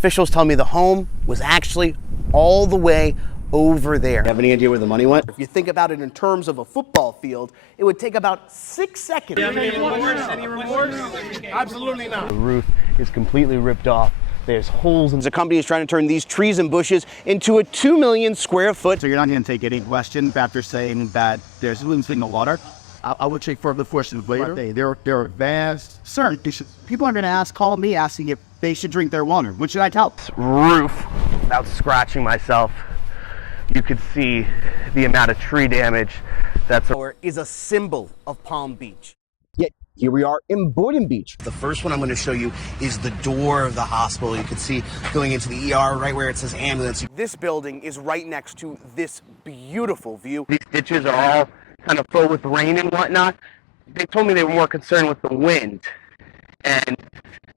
Officials tell me the home was actually all the way over there. Have any idea where the money went? If you think about it in terms of a football field, it would take about 6 seconds. Any remorse? Absolutely not. The roof is completely ripped off. There's holes. The company is trying to turn these trees and bushes into a 2 million square foot. So you're not going to take any question after saying that there's losing no water? I will check for the questions later. They're vast. Sir, people are going to call me asking if they should drink their water. What should I tell? Roof, without scratching myself, you could see the amount of tree damage that's is a symbol of Palm Beach. Yet here we are in Boynton Beach. The first one I'm going to show you is the door of the hospital. You can see going into the ER right where it says ambulance. This building is right next to this beautiful view. These ditches are all kind of full with rain and whatnot. They told me they were more concerned with the wind. And,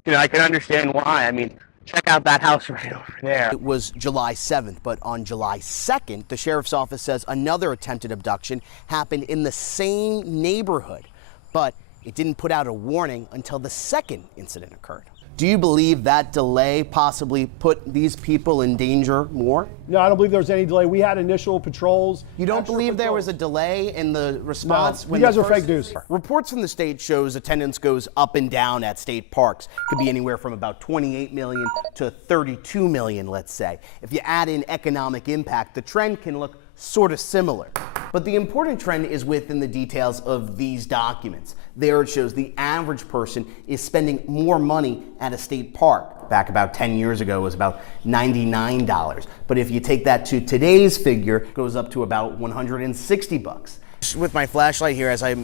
I can understand why. I mean, check out that house right over there. It was July 7th, but on July 2nd, the sheriff's office says another attempted abduction happened in the same neighborhood. But it didn't put out a warning until the second incident occurred. Do you believe that delay possibly put these people in danger more? No, I don't believe there was any delay. We had initial patrols. You don't believe there was a delay in the response? No, you guys are fake news. Reports from the state shows attendance goes up and down at state parks. Could be anywhere from about 28 million to 32 million, let's say. If you add in economic impact, the trend can look sort of similar. But the important trend is within the details of these documents. There it shows the average person is spending more money at a state park. Back about 10 years ago, it was about $99. But if you take that to today's figure, it goes up to about 160 bucks. With my flashlight here, as I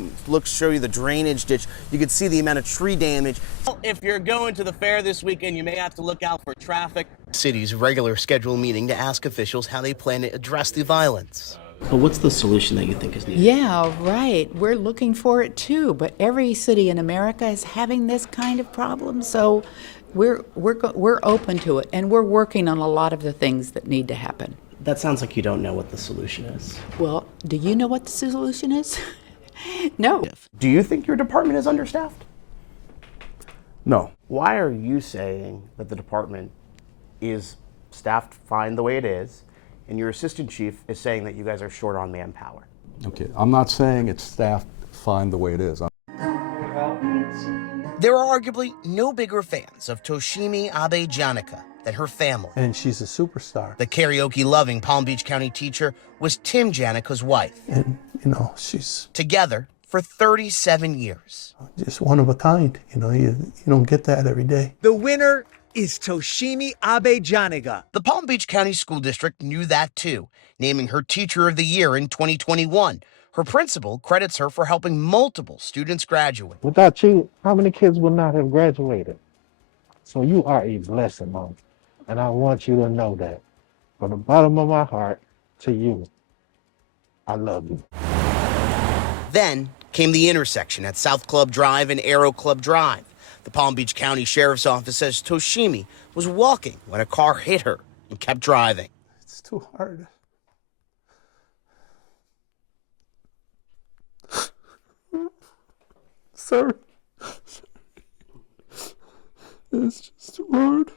show you the drainage ditch, you can see the amount of tree damage. If you're going to the fair this weekend, you may have to look out for traffic. City's regular scheduled meeting to ask officials how they plan to address the violence. So what's the solution that you think is needed? Yeah, right. We're looking for it too, but every city in America is having this kind of problem, so we're open to it, and we're working on a lot of the things that need to happen. That sounds like you don't know what the solution is. Well, do you know what the solution is? No. Do you think your department is understaffed? No. Why are you saying that the department is staffed fine the way it is, and your assistant chief is saying that you guys are short on manpower? Okay, I'm not saying it's staffed fine the way it is. There are arguably no bigger fans of Toshimi Abe Janika than her family. And she's a superstar. The karaoke-loving Palm Beach County teacher was Tim Janika's wife. And, she's... Together for 37 years. Just one of a kind. You don't get that every day. The winner is Toshimi Abe Janika. The Palm Beach County School District knew that too, naming her Teacher of the Year in 2021. Her principal credits her for helping multiple students graduate. Without you, how many kids would not have graduated? So you are a blessing, Mom. And I want you to know that. From the bottom of my heart, to you, I love you. Then came the intersection at South Club Drive and Aero Club Drive. The Palm Beach County Sheriff's Office says Toshimi was walking when a car hit her and kept driving. It's too hard. Sorry. It's just too hard.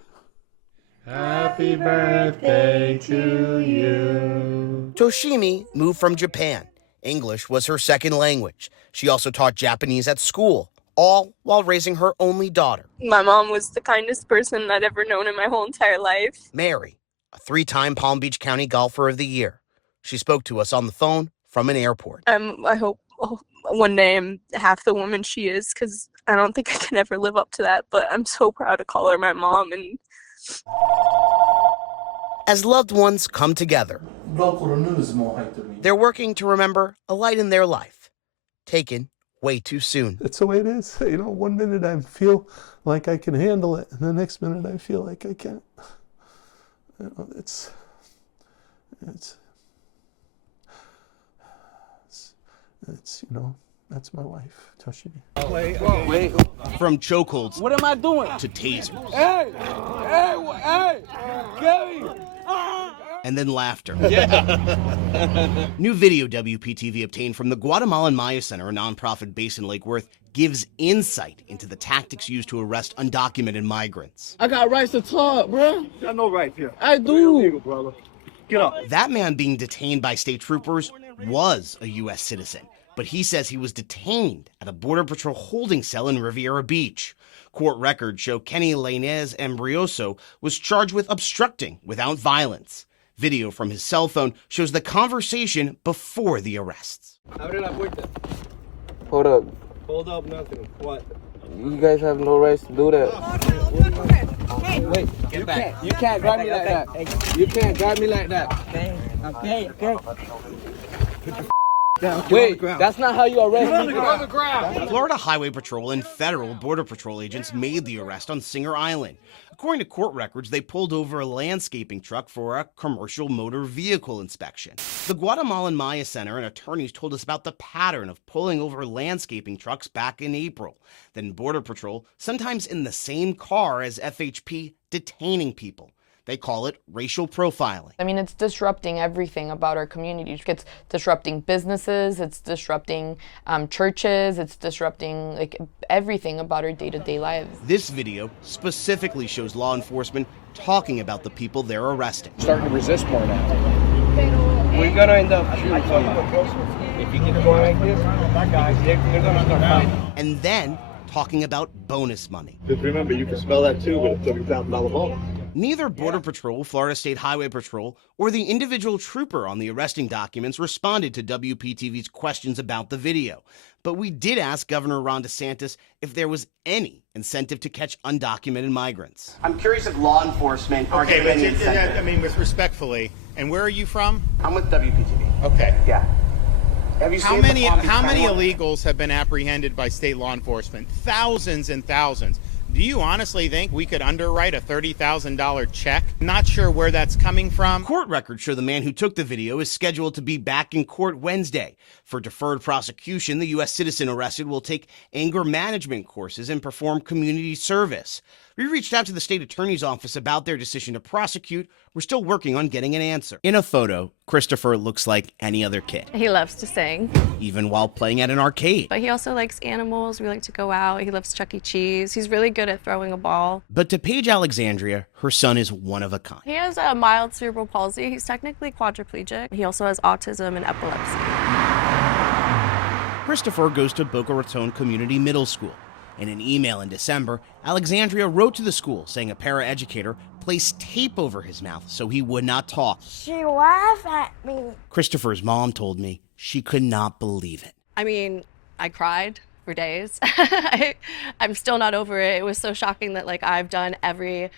Happy birthday to you. Toshimi moved from Japan. English was her second language. She also taught Japanese at school, all while raising her only daughter. My mom was the kindest person I'd ever known in my whole entire life. Mary, a 3-time Palm Beach County Golfer of the Year. She spoke to us on the phone from an airport. I hope one day I'm half the woman she is, because I don't think I can ever live up to that, but I'm so proud to call her my mom. And as loved ones come together, they're working to remember a light in their life, taken way too soon. It's the way it is. 1 minute I feel like I can handle it, and the next minute I feel like I can't. It's that's my wife, Toshimi. Wait. From chokeholds. What am I doing? To tasers. Hey, Gary! And and then laughter. Yeah. New video WPTV obtained from the Guatemalan Maya Center, a nonprofit based in Lake Worth, gives insight into the tactics used to arrest undocumented migrants. I got rights to talk, bro. I got no rights here. I do. Illegal, brother. Get up. That man being detained by state troopers was a U.S. citizen, but he says he was detained at a Border Patrol holding cell in Riviera Beach. Court records show Kenny Lainez Embrioso was charged with obstructing without violence. Video from his cell phone shows the conversation before the arrests. Hold up. Hold up, nothing. What? You guys have no rights to do that. Wait, You can't grab me like that. You can't grab me like that. Okay. Wait, that's not how you arrest me. on the ground. Florida Highway Patrol and federal Border Patrol agents made the arrest on Singer Island. According to court records, they pulled over a landscaping truck for a commercial motor vehicle inspection. The Guatemalan Maya Center and attorneys told us about the pattern of pulling over landscaping trucks back in April. Then Border Patrol, sometimes in the same car as FHP, detaining people. They call it racial profiling. I mean, it's disrupting everything about our community. It's disrupting businesses, it's disrupting churches, it's disrupting like everything about our day-to-day lives. This video specifically shows law enforcement talking about the people they're arresting. Starting to resist more now. We're gonna end up shooting somebody. If you keep going like this, they're gonna start fighting. And then talking about bonus money. Just remember, you can spell that too with a $30,000 bonus. Neither Border Patrol, Florida State Highway Patrol, or the individual trooper on the arresting documents responded to WPTV's questions about the video. But we did ask Governor Ron DeSantis if there was any incentive to catch undocumented migrants. I'm curious if law enforcement are Okay, giving but any incentive. I mean, with respectfully, and where are you from? I'm with WPTV. Okay. Yeah. Have you How seen many the Palm Beach how many 911? illegals have been apprehended by state law enforcement? Thousands and thousands. Do you honestly think we could underwrite a $30,000 check? Not sure where that's coming from. Court records show the man who took the video is scheduled to be back in court Wednesday. For deferred prosecution, the U.S. citizen arrested will take anger management courses and perform community service. We reached out to the state attorney's office about their decision to prosecute. We're still working on getting an answer. In a photo, Christopher looks like any other kid, He loves to sing, even while playing at an arcade. but he also likes animals. We like to go out. He loves Chuck E. Cheese. He's really good at throwing a ball. But to Paige Alexandria, her son is one of a kind. He has a mild cerebral palsy. He's technically quadriplegic. He also has autism and epilepsy. Christopher goes to Boca Raton Community Middle School. In an email in December, Alexandria wrote to the school saying a paraeducator placed tape over his mouth so he would not talk. She laughed at me. Christopher's mom told me she could not believe it. I mean, I cried for days. I'm still not over it. It was so shocking that I've done everything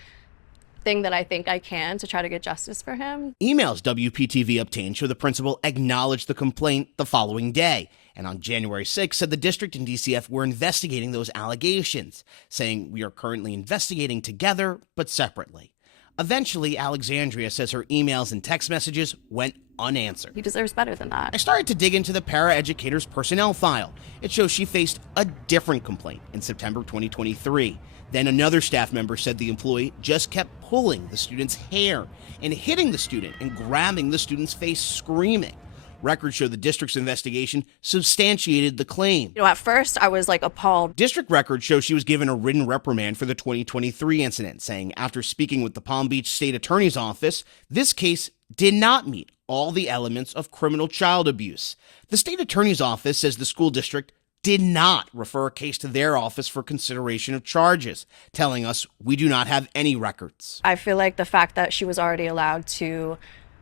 that I think I can to try to get justice for him. Emails WPTV obtained show the principal acknowledged the complaint the following day, and on January 6th said the district and DCF were investigating those allegations, saying we are currently investigating together but separately. Eventually, Alexandria says her emails and text messages went unanswered. He deserves better than that. I started to dig into the paraeducator's personnel file. It shows she faced a different complaint in September 2023. Then another staff member said the employee just kept pulling the student's hair and hitting the student and grabbing the student's face, screaming. Records show the district's investigation substantiated the claim. At first I was appalled. District records show she was given a written reprimand for the 2023 incident, saying after speaking with the Palm Beach State Attorney's Office, this case did not meet all the elements of criminal child abuse. The State Attorney's Office says the school district did not refer a case to their office for consideration of charges, telling us we do not have any records. I feel like the fact that she was already allowed to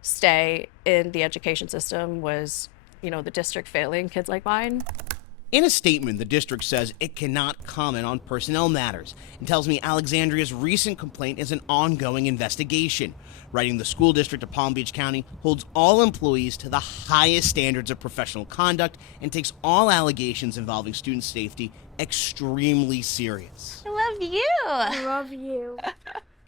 stay in the education system was, the district failing kids like mine. In a statement, the district says it cannot comment on personnel matters and tells me Alexandria's recent complaint is an ongoing investigation, writing the school district of Palm Beach County holds all employees to the highest standards of professional conduct and takes all allegations involving student safety extremely serious. I love you. I love you.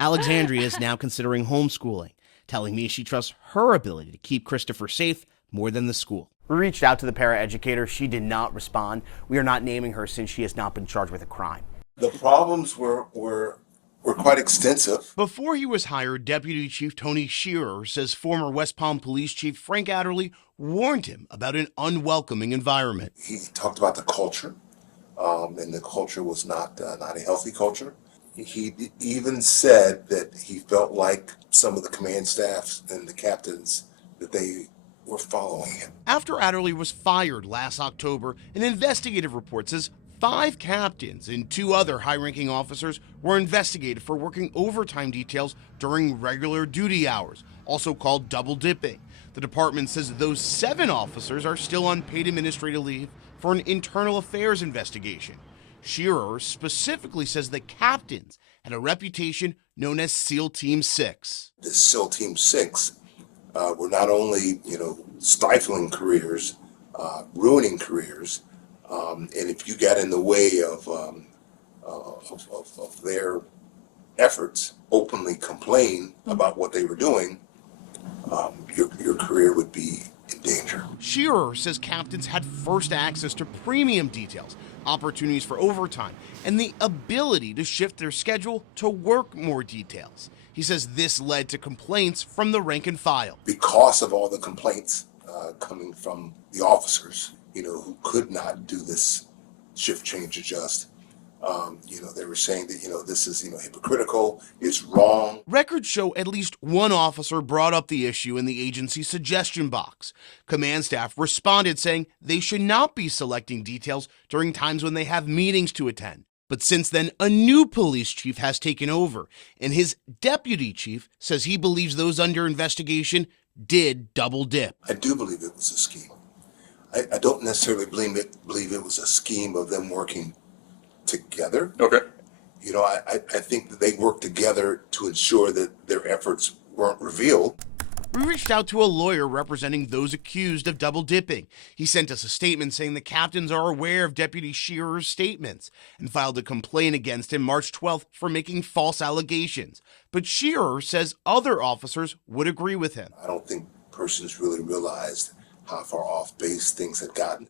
Alexandria is now considering homeschooling, telling me she trusts her ability to keep Christopher safe more than the school. We reached out to the paraeducator. She did not respond. We are not naming her since she has not been charged with a crime. The problems were were quite extensive. Before he was hired, Deputy Chief Tony Shearer says former West Palm Police Chief Frank Adderley warned him about an unwelcoming environment. He talked about the culture, and the culture was not a healthy culture. He even said that he felt like some of the command staffs and the captains, that they were following him. After Adderley was fired last October, an investigative report says 5 captains and 2 other high-ranking officers were investigated for working overtime details during regular duty hours, also called double dipping. The department says those 7 officers are still on paid administrative leave for an internal affairs investigation. Shearer specifically says the captains had a reputation known as SEAL Team 6. The SEAL Team 6 were not only, stifling careers, ruining careers, and if you got in the way of their efforts, openly complain about what they were doing, your career would be in danger. Shearer says captains had first access to premium details, opportunities for overtime, and the ability to shift their schedule to work more details. He says this led to complaints from the rank and file. Because of all the complaints coming from the officers, who could not do this shift change adjust, they were saying that, this is, hypocritical, it's wrong. Records show at least one officer brought up the issue in the agency's suggestion box. Command staff responded saying they should not be selecting details during times when they have meetings to attend. But since then, a new police chief has taken over, and his deputy chief says he believes those under investigation did double dip. I do believe it was a scheme. I don't necessarily believe it was a scheme of them working together. Okay. I think that they worked together to ensure that their efforts weren't revealed. We reached out to a lawyer representing those accused of double dipping. He sent us a statement saying the captains are aware of Deputy Shearer's statements and filed a complaint against him March 12th for making false allegations. But Shearer says other officers would agree with him. I don't think persons really realized how far off base things had gotten.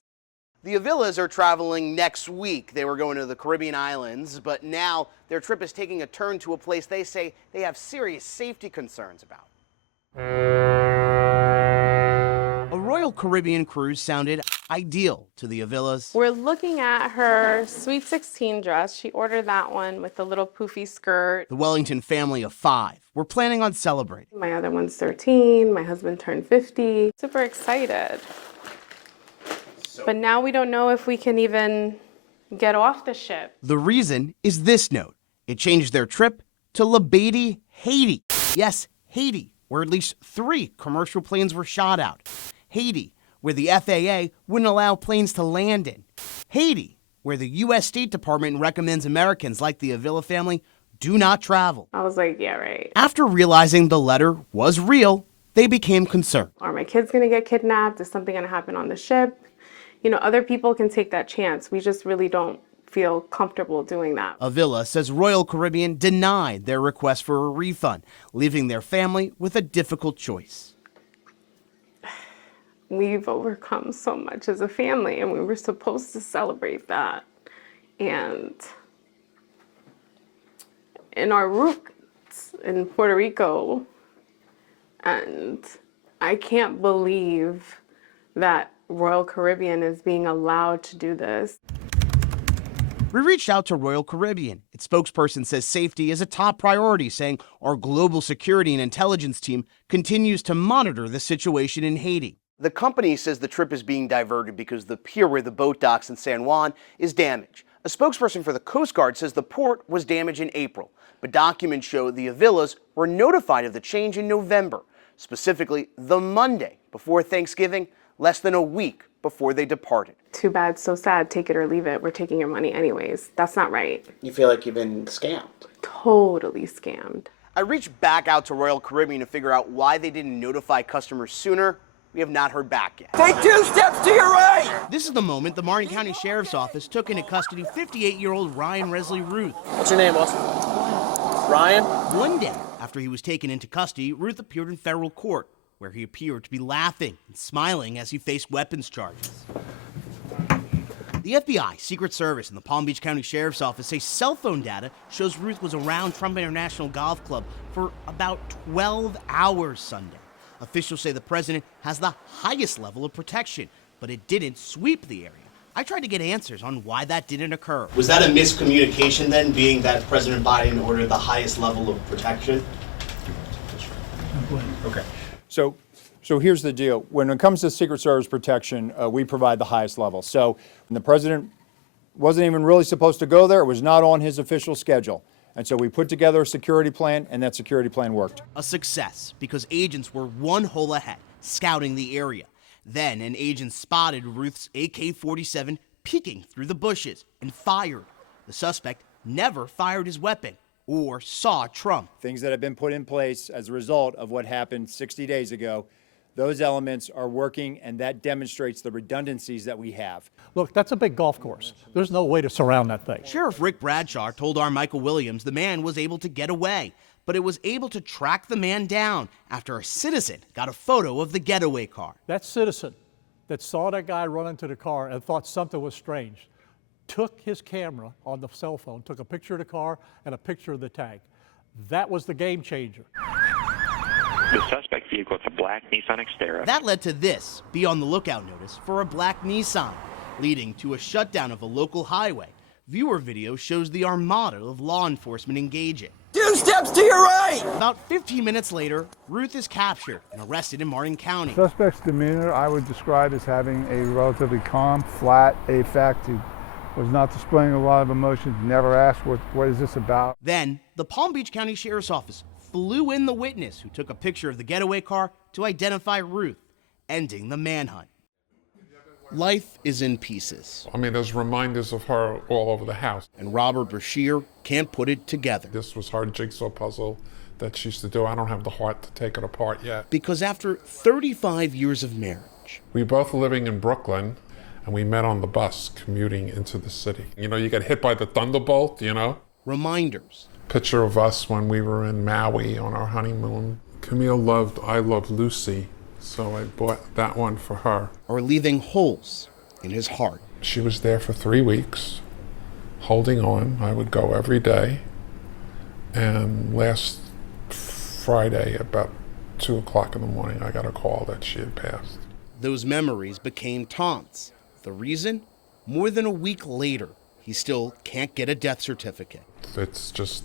The Avilas are traveling next week. They were going to the Caribbean islands, but now their trip is taking a turn to a place they say they have serious safety concerns about. A Royal Caribbean cruise sounded ideal to the Avilas. We're looking at her Sweet 16 dress. She ordered that one with the little poofy skirt. The Wellington family of 5 were planning on celebrating. My other one's 13. My husband turned 50. Super excited. But now we don't know if we can even get off the ship. The reason is this note. It changed their trip to Labadie, Haiti. Yes, Haiti, where at least 3 commercial planes were shot out. Haiti, where the FAA wouldn't allow planes to land in. Haiti, where the U.S. State Department recommends Americans like the Avila family do not travel. I was like, yeah, right. After realizing the letter was real, they became concerned. Are my kids going to get kidnapped? Is something going to happen on the ship? Other people can take that chance. We just really don't feel comfortable doing that. Avila says Royal Caribbean denied their request for a refund, leaving their family with a difficult choice. We've overcome so much as a family, and we were supposed to celebrate that. And in our roots in Puerto Rico, and I can't believe that Royal Caribbean is being allowed to do this. We reached out to Royal Caribbean. Its spokesperson says safety is a top priority, saying our global security and intelligence team continues to monitor the situation in Haiti. The company says the trip is being diverted because the pier where the boat docks in San Juan is damaged. A spokesperson for the Coast Guard says the port was damaged in April, but documents show the Avilas were notified of the change in November, specifically the Monday before Thanksgiving, less than a week before they departed. Too bad, so sad, take it or leave it. We're taking your money anyways. That's not right. You feel like you've been scammed? Totally scammed. I reached back out to Royal Caribbean to figure out why they didn't notify customers sooner. We have not heard back yet. Take 2 steps to your right! This is the moment the Martin County Sheriff's Office took into custody 58-year-old Ryan Resley Ruth. What's your name, boss? Ryan? One day after he was taken into custody, Ruth appeared in federal court, where he appeared to be laughing and smiling as he faced weapons charges. The FBI, Secret Service, and the Palm Beach County Sheriff's Office say cell phone data shows Ruth was around Trump International Golf Club for about 12 hours Sunday. Officials say the president has the highest level of protection, but it didn't sweep the area. I tried to get answers on why that didn't occur. Was that a miscommunication then, being that President Biden ordered the highest level of protection? Okay. So here's the deal. When it comes to Secret Service protection, we provide the highest level. So the president wasn't even really supposed to go there. It was not on his official schedule. And so we put together a security plan, and that security plan worked. A success because agents were one hole ahead, scouting the area. Then an agent spotted Ruth's AK-47 peeking through the bushes and fired. The suspect never fired his weapon or saw Trump. Things that have been put in place as a result of what happened 60 days ago, those elements are working, and that demonstrates the redundancies that we have. Look, that's a big golf course. There's no way to surround that thing. Sheriff Rick Bradshaw told our Michael Williams the man was able to get away, but it was able to track the man down after a citizen got a photo of the getaway car. That citizen that saw that guy run into the car and thought something was strange took his camera on the cell phone, took a picture of the car and a picture of the tag. That was the game changer. The suspect vehicle is a black Nissan Xterra. That led to this, be on the lookout notice for a black Nissan, leading to a shutdown of a local highway. Viewer video shows the armada of law enforcement engaging. 2 steps to your right! About 15 minutes later, Ruth is captured and arrested in Martin County. Suspect's demeanor I would describe as having a relatively calm, flat affect. He was not displaying a lot of emotions, never asked what is this about. Then, the Palm Beach County Sheriff's Office flew in the witness who took a picture of the getaway car to identify Ruth, ending the manhunt. Life is in pieces. I mean, there's reminders of her all over the house. And Robert Brashear can't put it together. This was her jigsaw puzzle that she used to do. I don't have the heart to take it apart yet. Because after 35 years of marriage, we were both living in Brooklyn, and we met on the bus commuting into the city. You know, you get hit by the thunderbolt, you know? Reminders. Picture of us when we were in Maui on our honeymoon. Camille loved I Love Lucy, so I bought that one for her. Or leaving holes in his heart. She was there for 3 weeks, holding on. I would go every day. And last Friday, about 2 o'clock in the morning, I got a call that she had passed. Those memories became taunts. The reason? More than a week later, he still can't get a death certificate. It's just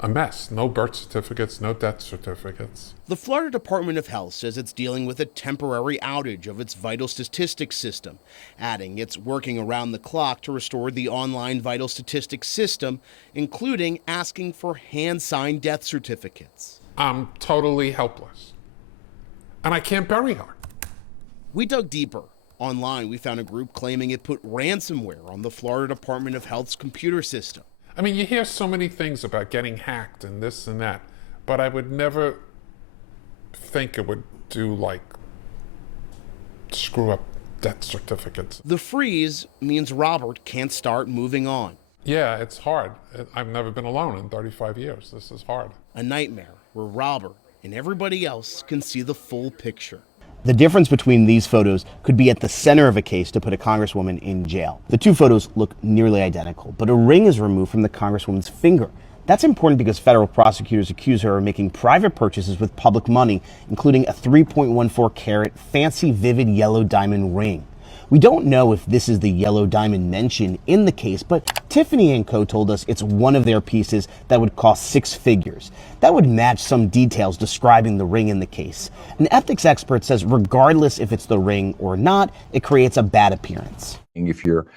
a mess. No birth certificates, no death certificates. The Florida Department of Health says it's dealing with a temporary outage of its vital statistics system, adding it's working around the clock to restore the online vital statistics system, including asking for hand-signed death certificates. I'm totally helpless, and I can't bury her. We dug deeper. Online, we found a group claiming it put ransomware on the Florida Department of Health's computer system. I mean, you hear so many things about getting hacked and this and that, but I would never think it would do, like, screw up death certificates. The freeze means Robert can't start moving on. Yeah, it's hard. I've never been alone in 35 years. This is hard. A nightmare where Robert and everybody else can see the full picture. The difference between these photos could be at the center of a case to put a congresswoman in jail. The two photos look nearly identical, but a ring is removed from the congresswoman's finger. That's important because federal prosecutors accuse her of making private purchases with public money, including a 3.14 carat fancy vivid yellow diamond ring. We don't know if this is the yellow diamond mentioned in the case, but Tiffany & Co. told us it's one of their pieces that would cost 6 figures. That would match some details describing the ring in the case. An ethics expert says regardless if it's the ring or not, it creates a bad appearance. If you're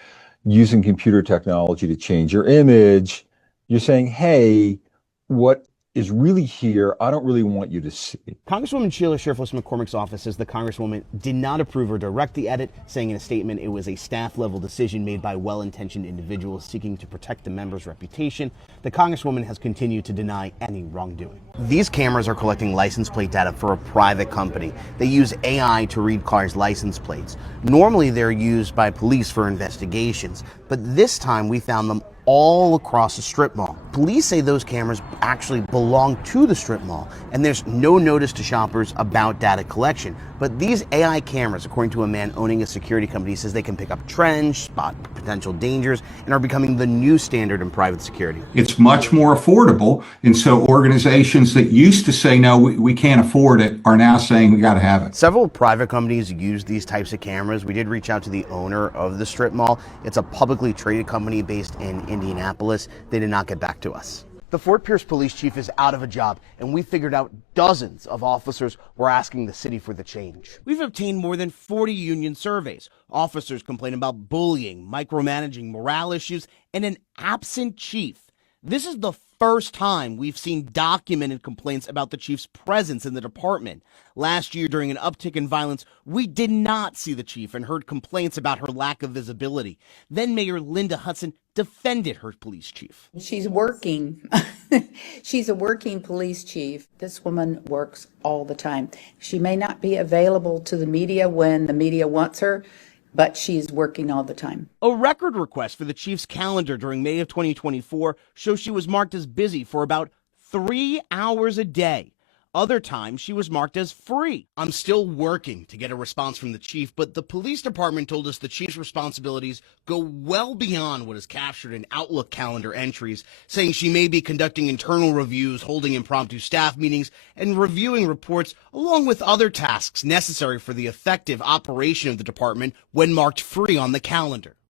using computer technology to change your image, you're saying, hey, what is really here, I don't really want you to see. Congresswoman Sheila Sheriff McCormick's office says the Congresswoman did not approve or direct the edit, saying in a statement it was a staff-level decision made by well-intentioned individuals seeking to protect the member's reputation. The Congresswoman has continued to deny any wrongdoing. These cameras are collecting license plate data for a private company. They use AI to read cars' license plates. Normally they're used by police for investigations, but this time we found them all across the strip mall. Police say those cameras actually belong to the strip mall, and there's no notice to shoppers about data collection. But these AI cameras, according to a man owning a security company, says they can pick up trends, spot potential dangers, and are becoming the new standard in private security. It's much more affordable, and so organizations that used to say, no, we can't afford it, are now saying we got to have it. Several private companies use these types of cameras. We did reach out to the owner of the strip mall. It's a publicly traded company based in Indianapolis. They did not get back to us. The Fort Pierce police chief is out of a job, and we figured out dozens of officers were asking the city for the change. We've obtained more than 40 union surveys. Officers complain about bullying, micromanaging, morale issues, and an absent chief. This is the first time we've seen documented complaints about the chief's presence in the department. Last year, during an uptick in violence, we did not see the chief and heard complaints about her lack of visibility. Then Mayor Linda Hudson defended her police chief. She's working. She's a working police chief. This woman works all the time. She may not be available to the media when the media wants her, but she's working all the time. A record request for the chief's calendar during May of 2024 shows she was marked as busy for about 3 hours a day. Other times, she was marked as free. I'm still working to get a response from the chief, but the police department told us the chief's responsibilities go well beyond what is captured in Outlook calendar entries, saying she may be conducting internal reviews, holding impromptu staff meetings, and reviewing reports, along with other tasks necessary for the effective operation of the department when marked free on the calendar.